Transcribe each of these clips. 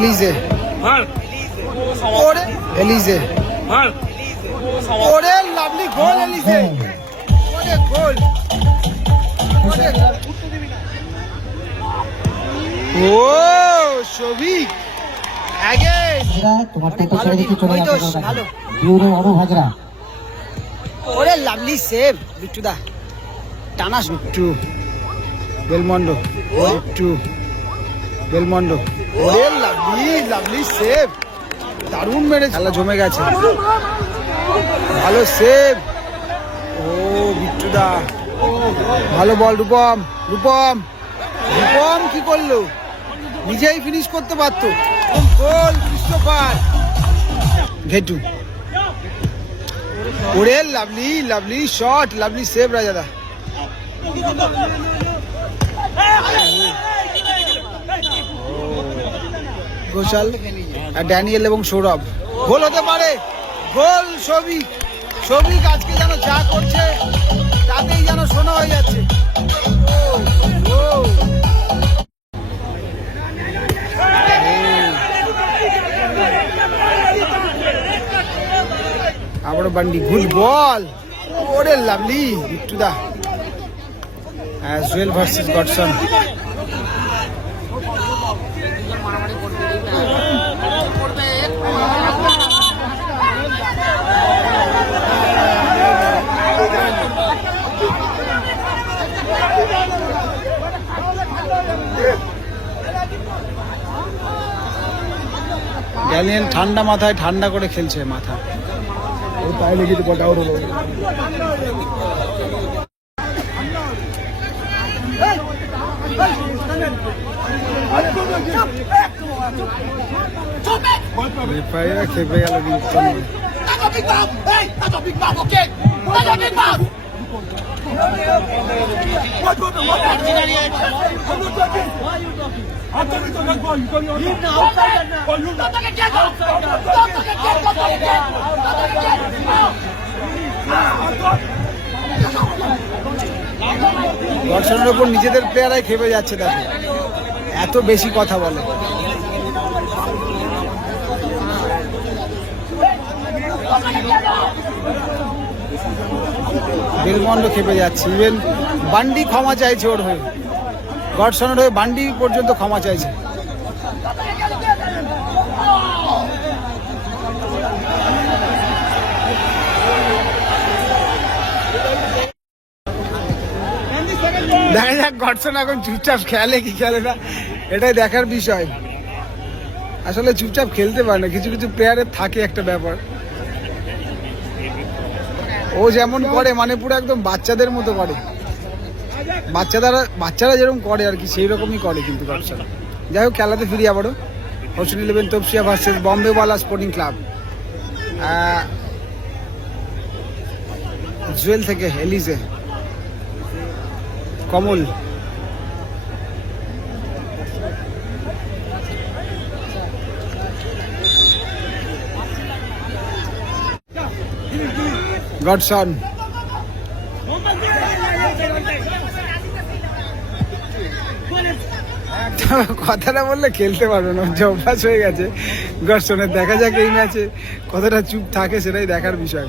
এলিজে ওরে এলিজে ওরে লাভলি গোল এলিজে ওরে গোল ও শোভিক তোমার টেপে ছেড়ে দিতে চলে যাচ্ছে বিউরো অনু হাজরা। ওরে লাভলি সেভ বিট্টুদা টানা বিট্টু বেলমন্ডো বিট্টু বেলমন্ডো ওরে লাভলি সেভ দারুণ মেরে খেলা জমে গেছে ভালো সেভ ও বিট্টুদা ভালো বল রূপম রূপম রূপম কি করলো নিজেই ফিনিশ করতে পারতো গোল ক্রিস্টোফার ঘেটু ওরে লাভলি শট লাভলি সেভ রাজাদা ঘোষাল আর ড্যানিয়েল এবং সৌরভ গোল হতে পারে গোল সৌভিক আজকে যেন যা করছে তাতেই যেন শোনা হয়ে যাচ্ছে আবারও বান্ডি গুড বল ওরে লাভলি বিট্টুদা জুয়েল ভার্সেস গডসন ড্যানিয়েল ঠান্ডা মাথায় ঠান্ডা করে খেলছে মাথা তাই লেগে তো গোটা হলো খেপে গেল দর্শনের ওপর নিজেদের প্লেয়ারাই খেপে যাচ্ছে দেখো এত বেশি কথা বলে বেলমন্ড খেপে যাচ্ছে ইভেন বান্ডি ক্ষমা চাইছে ওর হয়ে গডসনের হয়ে বান্ডি পর্যন্ত ক্ষমা চাইছে দেখা যাক গডসন এখন চুপচাপ খেলে কি খেলে না এটাই দেখার বিষয় আসলে চুপচাপ খেলতে পারে না কিছু কিছু প্লেয়ারের থাকে একটা ব্যাপার ও যেমন করে মানে পুরো একদম বাচ্চাদের মতো করে বাচ্চারা যেরকম করে আর কি সেই রকমই করে কিন্তু গডসন যাই হোক খেলাতে ফিরি আবারও Hossain 11 Topsia versus Bombaywala sporting club Jewel থেকে এলিজে কমল গডসন কথাটা বললে খেলতে পারবে না যে অভ্যাস হয়ে গেছে গডসনের দেখা যাক এই ম্যাচে কতটা চুপ থাকে সেটাই দেখার বিষয়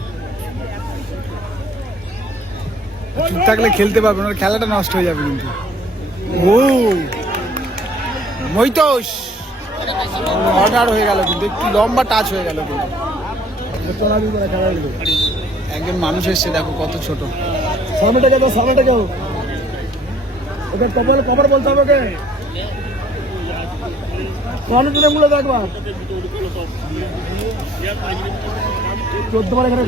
চুপ থাকলে খেলতে পারবে না খেলাটা নষ্ট হয়ে যাবে কিন্তু ও মৈতোষ অর্ডার হয়ে গেল কিন্তু একটু লম্বা টাচ হয়ে গেল কিন্তু একজন মানুষ এসছে দেখো কত ছোট সামনেটা যাও ওকে কবর বলতে হবে ওকে মূল্য দেখবা 14 বার এখানে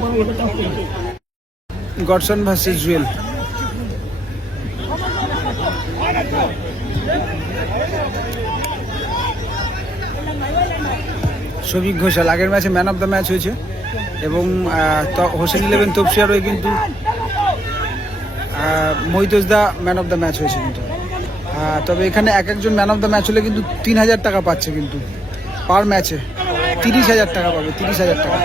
গডসন ভার্সেস জুয়েল শোভিক ঘোষাল আগের ম্যাচে ম্যান অফ দ্য ম্যাচ হয়েছে এবং হোসেন 11 তপসিয়ার হয়ে কিন্তু Mahitosh da man of the match হয়েছে কিন্তু তবে এখানে একজন ম্যান অফ দ্য ম্যাচ হলে কিন্তু 3000 টাকা পাচ্ছে কিন্তু পার ম্যাচে 30,000 টাকা পাবে 30,000 টাকা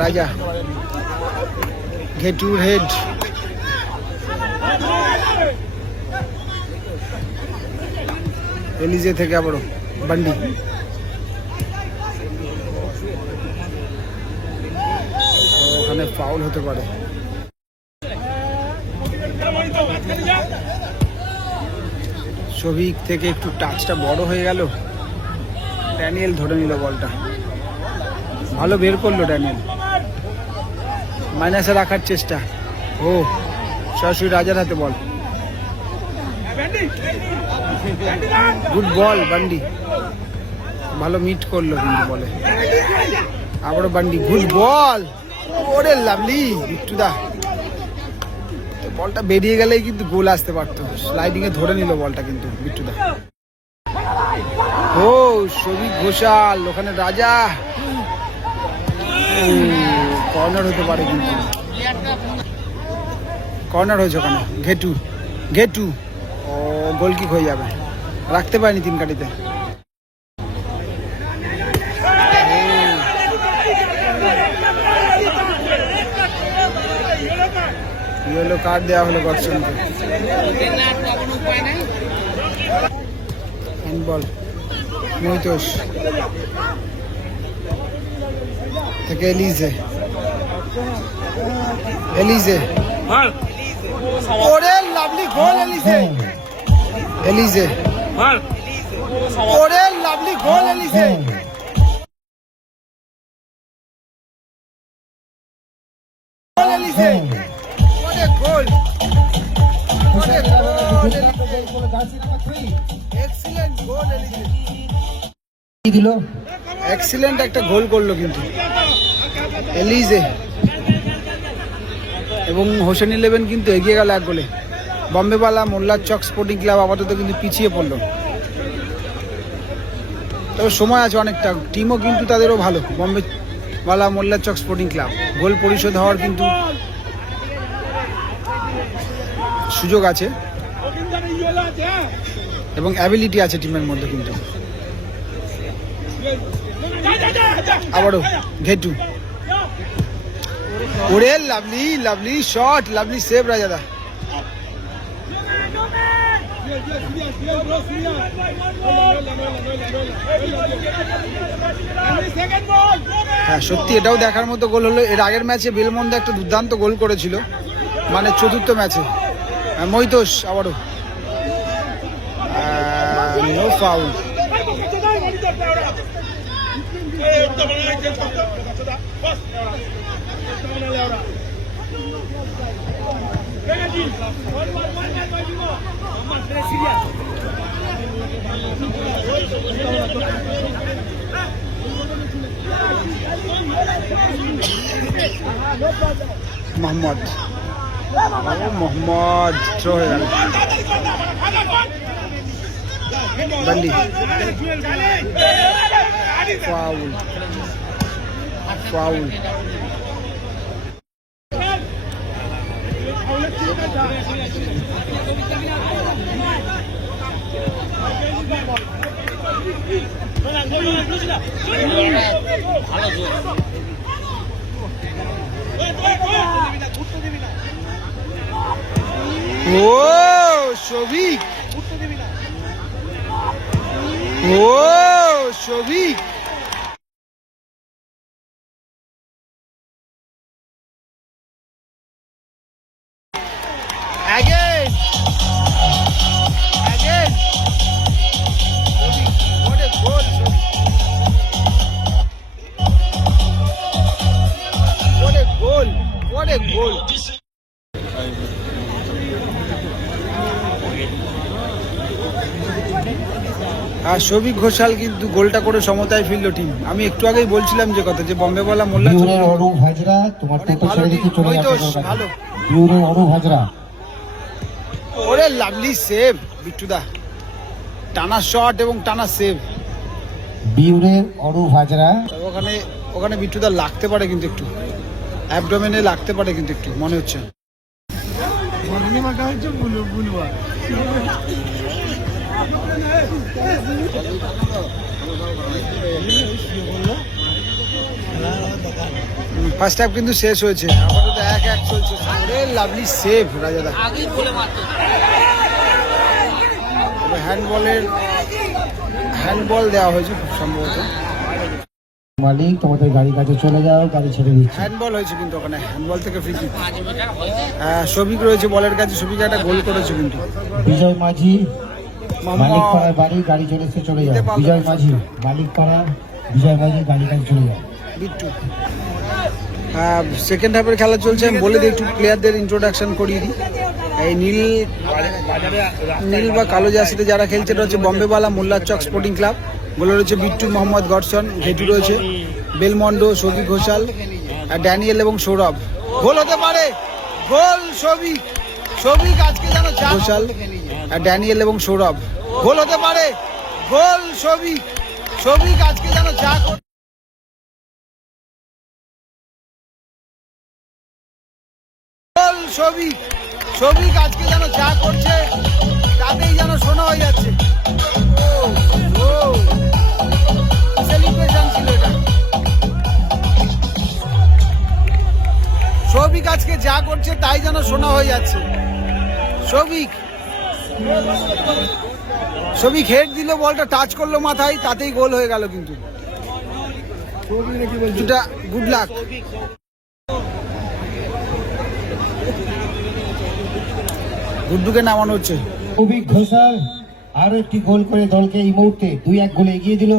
রাজা ঘেটুর হেড এলিজে থেকে আবারও বান্ডি। ওখানে ফাউল হতে পারে। শফিক থেকে একটু টাচটা বড় হয়ে গেল, ড্যানিয়েল ধরে নিল বলটা, ভালো বের করলো ড্যানিয়েল, মাইনাসে রাখার চেষ্টা। ও সরাসরি রাজার হাতে বল, গুড বল বান্ডি, ভালো মিট করলো কিন্তু বলে। আবারও বান্ডি, গুড বল, ওরে লাভলি বিট্টুদা। বলটা বেরিয়ে গেলেই কিন্তু গোল আসতে পারতো, স্লাইডিং এ ধরে নিল বলটা কিন্তু বিট্টুদা। ও শফিক ঘোষাল, ওখানে রাজা, কর্নার হতে পারে কিন্তু, কর্নার হয়েছে ওখানে। ঘেটু ঘেটু, ও গোল কিক হয়ে যাবে, রাখতে পারেনি তিন কাটিতে। ইয়েলো কার্ড দেওয়া হলো গডসনকে। হ্যান্ডবল মহিতোষ থেকে এলিজে, এলিজে, ওরে লাভলি গোল এলিজে, এলিজে, ওরে লাভলি গোল এলিজে, গোল এলিজে, ওরে গোল, ওরে গোল, এক্সিলেন্ট গোল এলিজে দিল। এক্সিলেন্ট একটা গোল করলো কিন্তু এলিজে, এবং হোসেন 11 কিন্তু এগিয়ে গেল এক গোলে। বম্বেওয়ালা মোল্লার চক স্পোর্টিং ক্লাব আপাতত কিন্তু পিছিয়ে পড়লো, তবে সময় আছে অনেকটা, টিমও কিন্তু তাদেরও ভালো। বম্বেওয়ালা মোল্লার চক স্পোর্টিং ক্লাব গোল পরিশোধ হওয়ার কিন্তু সুযোগ আছে এবং অ্যাবিলিটি আছে টিমের মধ্যে কিন্তু। আবারও ঘেটু, ওরে lovely lovely shot, lovely save রাজাদা। হ্যাঁ সত্যি এটাও দেখার মতো গোল হলো। এর আগের ম্যাচে বেলমন্দ একটা দুর্দান্ত গোল করেছিল, মানে চতুর্থ ম্যাচে। মহিতোষ আবারও no foul. Mohammad, Mohammad throw হয়ে গেল, বান্ডি, ফাউল, ফাউল। ও শফিক, ও Shafiq, again, again, what a goal, what a goal, what a goal. আর শফিক ঘোষাল কিন্তু গোলটা করে সমতায় ফিরল টিম। আমি একটু আগেই বলছিলাম যে কথা, যে বম্বেওয়ালা মোল্লা অনুপ হাজরা, তোমার তো ছেড়ে দিতে চলে যাচ্ছে। ভালো অনুপ হাজরা, ওরে লাভলি সেভ বিট্টুদা, টানা শট এবং টানা সেভ। বিউরের অনুপ হাজরা, ওখানে ওখানে বিট্টুদা লাগতে পারে কিন্তু, একটু অ্যাবডোমেনে লাগতে পারে কিন্তু একটু মনে হচ্ছে। ফার্স্ট হাফ কিন্তু শেষ হয়েছে, আপাতত 1-1 চলছে। লাভলি সেভ রাজাদা, হ্যান্ডবলের হ্যান্ডবল দেওয়া হয়েছে খুব সম্ভবত। মালিক তোমাদের গাড়ি কাছে চলে যাও, গাড়ি ছেড়ে দিচ্ছি। হ্যান্ডবল হয়েছে কিন্তু ওখানে, হ্যান্ডবল থেকে ফ্রি কিক। সবিক রয়েছে বলের কাছে, সবিক একটা গোল করেছে কিন্তু। বিজয় মাঝি মালিক পাড়ার বাড়ি, গাড়ি চলে এসে চলে যাও। বিজয় মাঝি মালিক পাড়া, বিজয় মাঝি গাড়ি কাছে চলে যাও। বিট্টু। সেকেন্ড হাফের খেলা চলছে, আমি বলে দিই একটু প্লেয়ারদের ইন্ট্রোডাকশন করিয়ে দিই। এই নীল বা কালো জার্সিতে যারা খেলছে এটা হচ্ছে বম্বেওয়ালা মোল্লার চক স্পোর্টিং ক্লাব। গোলে রয়েছে বিট্টু, মোহাম্মদ গডসন, ঘেটু রয়েছে বেলমন্ডো, সৌভিক ঘোষাল, ড্যানিয়েল এবং সৌরভ। গোল হতে পারে, গোল সৌভিক। সৌভিক আজকে যেন ঘোষাল, ড্যানিয়েল এবং সৌরভ। গোল হতে পারে, গোল সৌভিক। সৌভিক আজকে যেন যা গোল সৌভিক। সৌভিক আজকে যেন যা করছে তাতেই যেন শোনা হয়ে যাচ্ছে। সেলিব্রেশন ছিল এটা। সৌভিক আজকে যা করছে তাই যেন শোনা হয়ে যাচ্ছে। সৌভিক হেড দিল, বলটা টাচ করলো মাথায়, তাতেই গোল হয়ে গেল কিন্তু। Good luck. গুড্ডুকে নামানো হচ্ছে। সৌভিক ঘোষাল আরো একটি গোল করে দলকে এই মুহূর্তে 2-1 গোলে এগিয়ে দিল।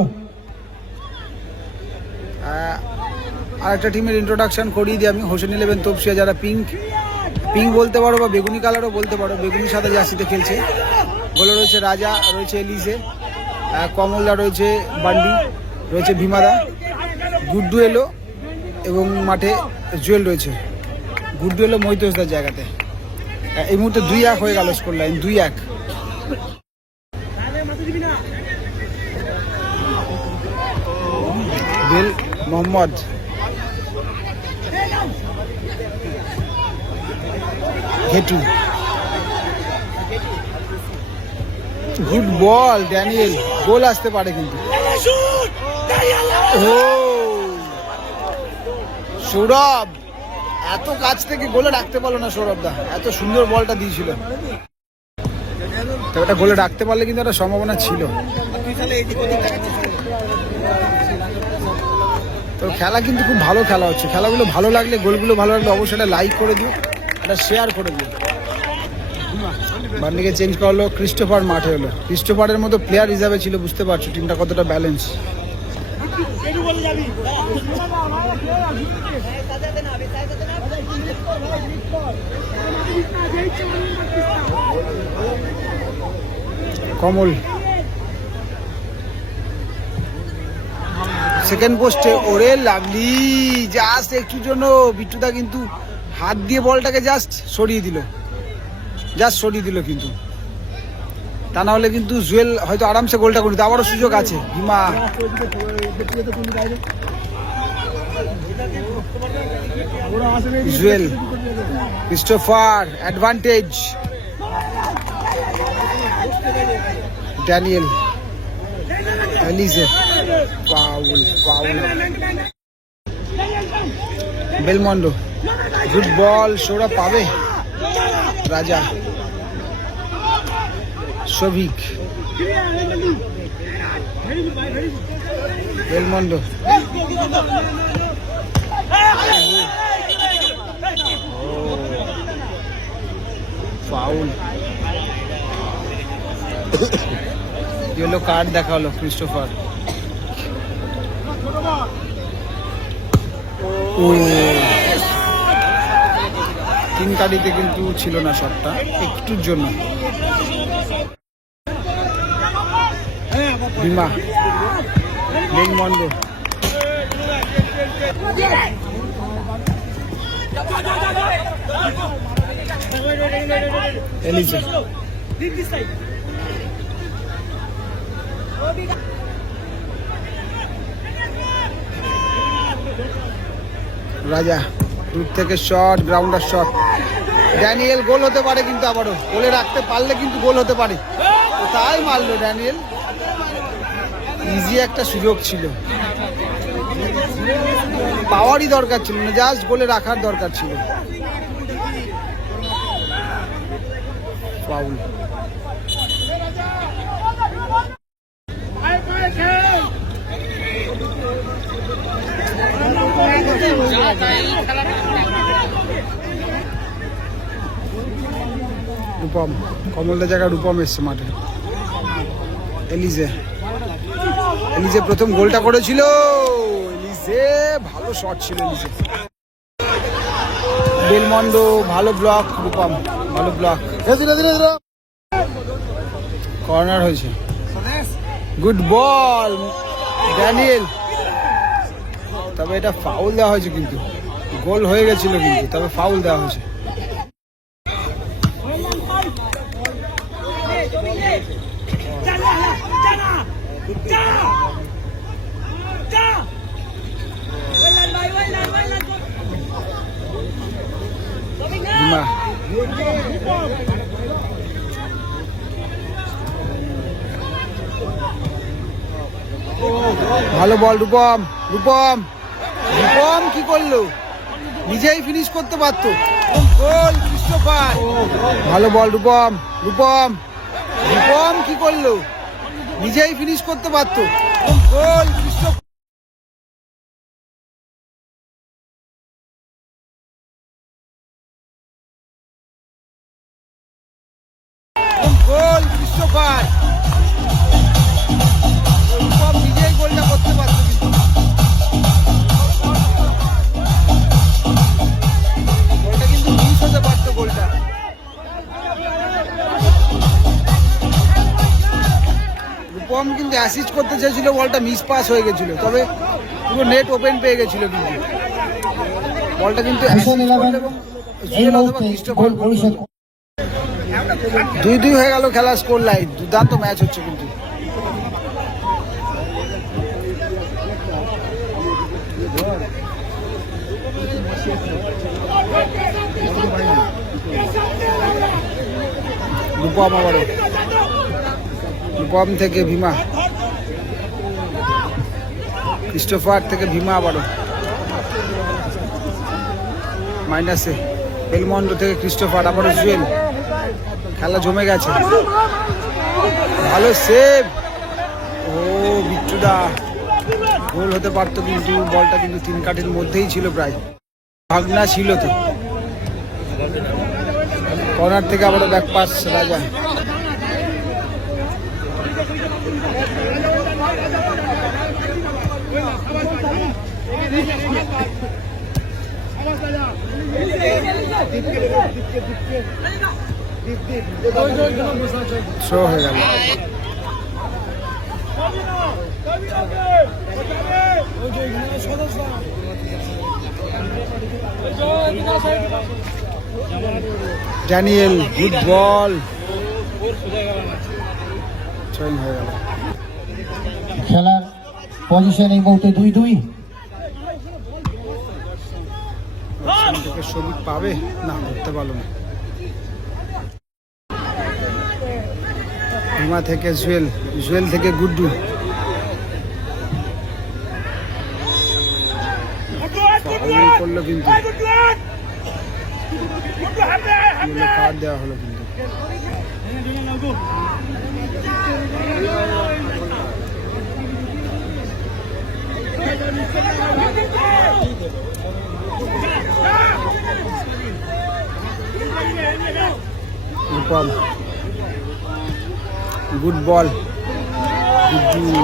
আরেকটা টিমের ইন্ট্রোডাকশন করিয়ে দিই আমি। হোসেন 11 তপসিয়া, যারা পিঙ্ক বলতে পারো বা বেগুনি কালারও বলতে পারো, বেগুনি সাদা জার্সিতে খেলছে। গোলে রয়েছে রাজা, রয়েছে এলিসে, কমলদা রয়েছে, বান্ডি রয়েছে, ভীমাদা, গুড্ডু এলো এবং মাঠে জুয়েল রয়েছে। গুড্ডু এলো মৈতোষদার জায়গাতে। এই মুহূর্তে 2-1 হয়ে গেল score line, 2-1। Bell Mohammad, ঘেটু, good ball Daniel. গোল আসতে পারে কিন্তু। সৌরভ এত কাছ থেকে গোলে রাখতে পারলো না। সৌরভ দা এত সুন্দর বলটা দিয়েছিল, তবে এটা গোলে রাখতে পারলে কিন্তু একটা সম্ভাবনা ছিল। তো খেলা কিন্তু খুব ভালো খেলা হচ্ছে। খেলাগুলো ভালো লাগলে, গোলগুলো ভালো লাগলে অবশ্যই এটা লাইক করে দিও, এটা শেয়ার করে দিও। বান্ডিকে চেঞ্জ করা হলো, ক্রিস্টোফার মাঠে হলো। ক্রিস্টোফারের মতো প্লেয়ার হিসাবে ছিল, বুঝতে পারছো টিমটা কতটা ব্যালেন্স। কমল সেকেন্ড পোস্টে, ওরে লাভলি, জাস্ট একটু জন্য বিট্টুদা কিন্তু হাত দিয়ে বলটাকে জাস্ট সরিয়ে দিল কিন্তু। তা না হলে কিন্তু জুয়েল হয়তো আরামসে গোলটা করে দিত। আবারও সুযোগ আছে। Bhima, Jewel, Christopher, advantage, Daniel, এলিজে, foul, Belmondo, good ball. Sourav পাবে, Raja, Souvik, Belmondo, foul, yellow card দেখা হলো ক্রিস্টোফার। তিন কার্ডিতে কিন্তু ছিল না শটটা, একটুর জন্য। ভীমা, বেলমন্ডো, এলিজা, রাজা, দূর থেকে শট, গ্রাউন্ডার শট। ড্যানিয়েল, গোল হতে পারে কিন্তু। আবারও গোলে রাখতে পারলে কিন্তু গোল হতে পারে। তাই মারলো ড্যানিয়েল, ইজি একটা সুযোগ ছিল। পাওয়ারই দরকার ছিল না, জাস্ট গোলে রাখার দরকার ছিল। ফাউল। রূপম, কমলদার জায়গায় রূপম এসছে মাঠে। এলিজে প্রথম গোলটা করেছিল। এলিজে ভালো শট ছিল। এলিজে, বেলমন্ডো ভালো ব্লক। রূপম ভালো ব্লক। কর্নার হয়েছে। গুড বল ড্যানিয়েল, তবে এটা ফাউল দেওয়া হয়েছে কিন্তু। গোল হয়ে গেছিল কিন্তু, তবে ফাউল দেওয়া হয়েছে। ভালো বল রূপম। রূপম কি করলো? নিজেই ফিনিশ করতে পারতো। গোল ক্রিস্টোফার। ভালো বল রূপম কি করলো? নিজেই ফিনিশ করতে পারতো। গোল ক্রিস্টোফার। গোল ক্রিস্টোফার। রূপম নিজেই গোলটা করতে পারতো কিন্তু। গোলটা কিন্তু মিস হতে পারতো গোলটা। রূপম কিন্তু অ্যাসিস্ট করতে চেয়েছিল, বলটা মিস পাস হয়ে গেছিল, তবে পুরো নেট ওপেন পেয়ে গেছিল কিন্তু। বলটা কিন্তু 2-2 হয়ে গেল খেলা স্কোর লাইন। দুর্দান্ত ম্যাচ হচ্ছে কিন্তু। রূপম আবারও, রূপম থেকে ভীমা, ক্রিস্টোফার থেকে ভীমা আবারও মাইনাসে। বেলমন্ডো থেকে ক্রিস্টোফার আবারও জুয়েল। খেলা জমে গেছে। ভালো সেভ। ও বিট্টুদা, গোল হতে পারতো কিন্তু বলটা কিন্তু 3 কাঠের মধ্যেই ছিল, প্রায় ভাগনা ছিল তো। কর্নার থেকে আবারও ব্যাক পাস রাজা। শো হয়ে গেল। Daniel good ball. হয়ে গেল। খেলার পজিশন এই মুহূর্তে 2-2। শ্রমিক পাবে না, ধরতে পারলো না। ভীমা থেকে জুয়েল থেকে গুড্ডু। করলো কিন্তু, কার্ড দেওয়া হলো কিন্তু। Rupam good ball. Guddu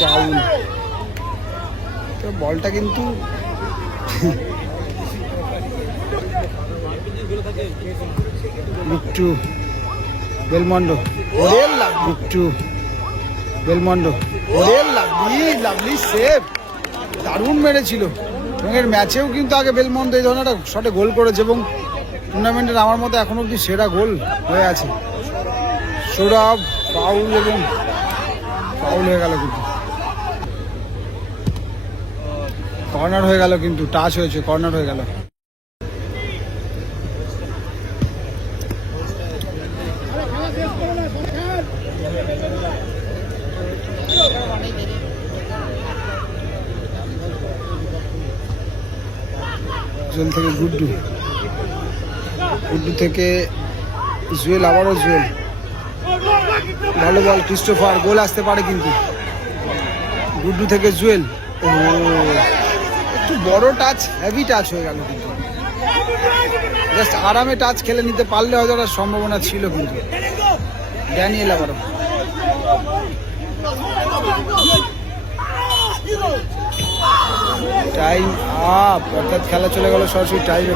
foul. তো বলটা কিন্তু Bittu Belmondo. Bittu Belmondo. Lovely save, দারুণ মেরেছিল। এবং এর ম্যাচেও কিন্তু আগে বেলমন্ডো এই ধরনের শটে গোল করেছে এবং টুর্নামেন্টের আমার মতো এখনো অব্দি সেরা গোল হয়ে আছে। সৌরভ ফাউল এবং ফাউল হয়ে গেল কিন্তু। কর্নার হয়ে গেল কিন্তু, টাচ হয়েছে, কর্নার হয়ে গেল। জুয়েল থেকে গুড্ডু থেকে জুয়েল, আবারও জুয়েল। ভালো বল ক্রিস্টোফার। গোল আসতে পারে কিন্তু। গুড্ডু থেকে জুয়েল। ও একটু বড় টাচ, হেভি টাচ হয়ে গেল, কিন্তু জাস্ট আরামে টাচ খেলে নিতে পারলে হয়তো একটা সম্ভাবনা ছিল, কিন্তু ড্যানিয়েল আবারও টাইম আপ, অর্থাৎ খেলা চলে গেল সরাসরি টাইম।